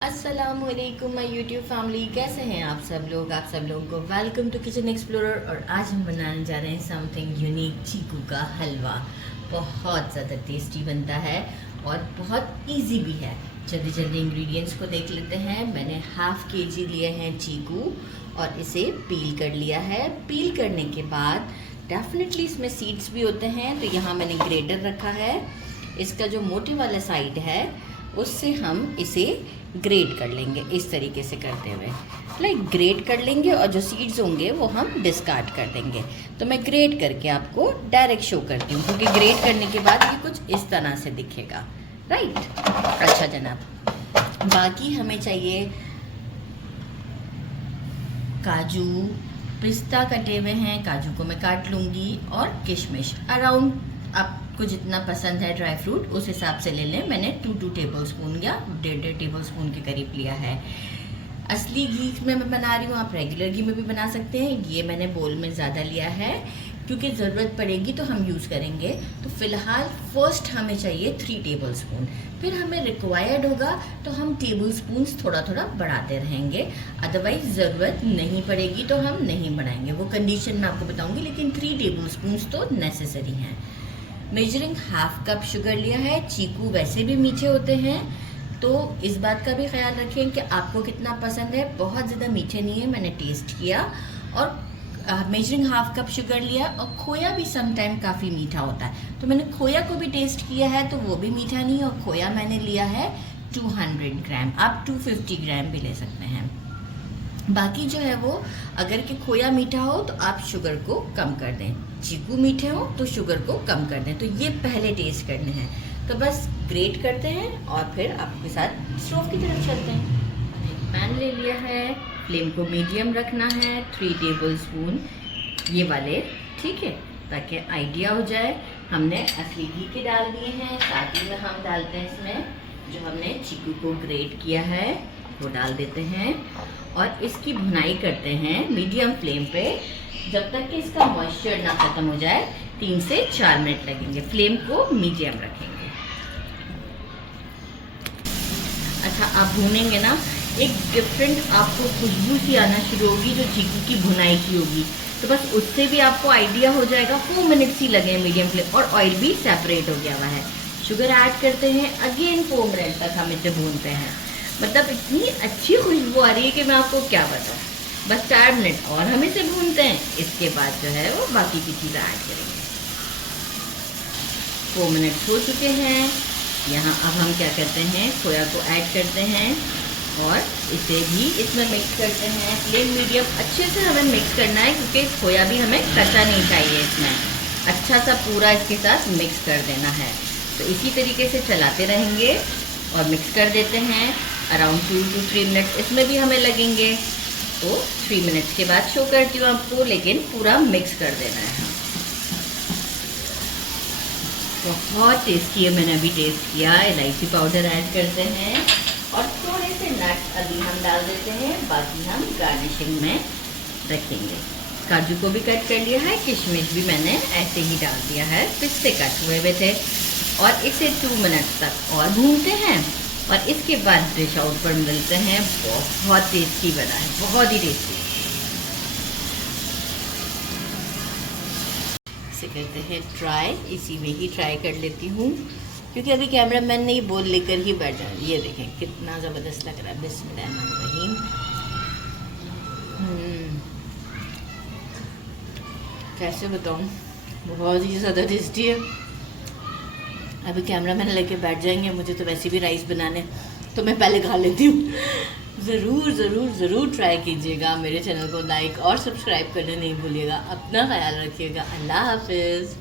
अस्सलामुअलैकुम my YouTube family, कैसे हैं आप सब लोगों को वेलकम टू किचन एक्सप्लोरर। और आज हम बनाने जा रहे हैं समथिंग यूनिक, चीकू का हलवा। बहुत ज़्यादा टेस्टी बनता है और बहुत इजी भी है। जल्दी जल्दी इंग्रेडिएंट्स को देख लेते हैं। मैंने हाफ केजी लिए हैं चीकू और इसे पील कर लिया है। पील करने के बाद डेफिनेटली इसमें सीड्स भी होते हैं, तो यहाँ मैंने ग्रेटर रखा है। इसका जो मोटे वाला साइड है उससे हम इसे ग्रेट कर लेंगे, इस तरीके से करते हुए ग्रेट कर लेंगे और जो सीड्स होंगे वो हम डिस्कार्ड कर देंगे। तो मैं ग्रेट करके आपको डायरेक्ट शो करती हूँ, क्योंकि ग्रेट करने के बाद ये कुछ इस तरह से दिखेगा। राइट, अच्छा जनाब। बाकी हमें चाहिए काजू, पिस्ता कटे हुए हैं, काजू को मैं काट लूँगी, और किशमिश अराउंड आपको जितना पसंद है ड्राई फ्रूट उस हिसाब से ले लें। मैंने 2 टेबल स्पून या 1.5 टेबल स्पून के करीब लिया है। असली घी में मैं बना रही हूँ, आप रेगुलर घी में भी बना सकते हैं। ये मैंने बोल में ज़्यादा लिया है क्योंकि ज़रूरत पड़ेगी तो हम यूज़ करेंगे। तो फ़िलहाल फर्स्ट हमें चाहिए 3 टेबल स्पून, फिर हमें रिक्वायर्ड होगा तो हम टेबल स्पून्स थोड़ा थोड़ा बढ़ाते रहेंगे। अदरवाइज़ ज़रूरत नहीं पड़ेगी तो हम नहीं बनाएंगे, वो कंडीशन मैं आपको बताऊँगी। लेकिन 3 टेबल स्पून्स तो नेसेसरी हैं। मेजरिंग हाफ कप शुगर लिया है। चीकू वैसे भी मीठे होते हैं, तो इस बात का भी ख्याल रखें कि आपको कितना पसंद है। बहुत ज़्यादा मीठे नहीं है, मैंने टेस्ट किया। और मेजरिंग हाफ कप शुगर लिया। और खोया भी सम टाइम काफ़ी मीठा होता है, तो मैंने खोया को भी टेस्ट किया है, तो वो भी मीठा नहीं। और खोया मैंने लिया है 200 ग्राम, आप 250 ग्राम भी ले सकते हैं। बाकी जो है वो, अगर कि खोया मीठा हो तो आप शुगर को कम कर दें, चीकू मीठे हो तो शुगर को कम कर दें। तो ये पहले टेस्ट करने हैं, तो बस ग्रेट करते हैं और फिर आपके साथ स्टोव की तरफ चलते हैं। एक पैन ले लिया है, फ्लेम को मीडियम रखना है। 3 टेबल स्पून ये वाले, ठीक है, ताकि आइडिया हो जाए। हमने असली घी के डाल दिए हैं, साथ ही में हम डालते हैं इसमें जो हमने चीकू को ग्रेट किया है वो डाल देते हैं। और इसकी भुनाई करते हैं मीडियम फ्लेम पे, जब तक कि इसका मॉइस्चर ना ख़त्म हो जाए। 3 से 4 मिनट लगेंगे। फ्लेम को मीडियम रखेंगे। अच्छा, आप भूनेंगे ना, एक डिफरेंट आपको खुशबू सी आना शुरू होगी जो चीकू की भुनाई की होगी। तो बस उससे भी आपको आइडिया हो जाएगा। 4 मिनट्स ही लगे मीडियम फ्लेम, और ऑयल भी सेपरेट हो गया हुआ है। शुगर ऐड करते हैं, अगेन 4 मिनट तक हम इसे भूनते हैं। मतलब इतनी अच्छी खुशबू आ रही है कि मैं आपको क्या बताऊँ। बस 4 मिनट और हम इसे भूनते हैं, इसके बाद जो है वो बाकी की चीज़ें ऐड करेंगे। 4 मिनट हो चुके हैं। यहाँ अब हम क्या करते हैं, खोया को ऐड करते हैं और इसे भी इसमें मिक्स करते हैं। फ्लेम मीडियम अच्छे से हमें मिक्स करना है, क्योंकि खोया भी हमें कच्चा नहीं चाहिए। इसमें अच्छा सा पूरा इसके साथ मिक्स कर देना है। तो इसी तरीके से चलाते रहेंगे और मिक्स कर देते हैं। अराउंड 2 to 3 मिनट इसमें भी हमें लगेंगे। तो 3 मिनट्स के बाद शो करती हूँ आपको, लेकिन पूरा मिक्स कर देना है। बहुत टेस्टी है, मैंने अभी टेस्ट किया। इलायची पाउडर ऐड करते हैं और थोड़े से नट्स अभी हम डाल देते हैं, बाकी हम गार्निशिंग में रखेंगे। काजू को भी कट कर लिया है, किशमिश भी मैंने ऐसे ही डाल दिया है, पिस्ते कट हुए थे। और इसे 2 मिनट तक और भूनते हैं और इसके बाद डिश आउट पर मिलते हैं। बहुत टेस्टी बना है, बहुत ही टेस्टी। इसे करते हैं ट्राई, इसी में ही ट्राई कर लेती हूँ, क्योंकि अभी कैमरामैन ने ये बोल लेकर ही बैठा है। ये देखें कितना ज़बरदस्त लग रहा है। बिस्मिल्लाहिर्रहमानिर्रहीम। कैसे बताऊँ, बहुत ही ज़्यादा टेस्टी है। अभी कैमरामैन लेके बैठ जाएंगे, मुझे तो वैसे भी राइस बनाने, तो मैं पहले खा लेती हूँ। ज़रूर ज़रूर ज़रूर ट्राई कीजिएगा। मेरे चैनल को लाइक और सब्सक्राइब करना नहीं भूलिएगा। अपना ख्याल रखिएगा। अल्लाह हाफिज़।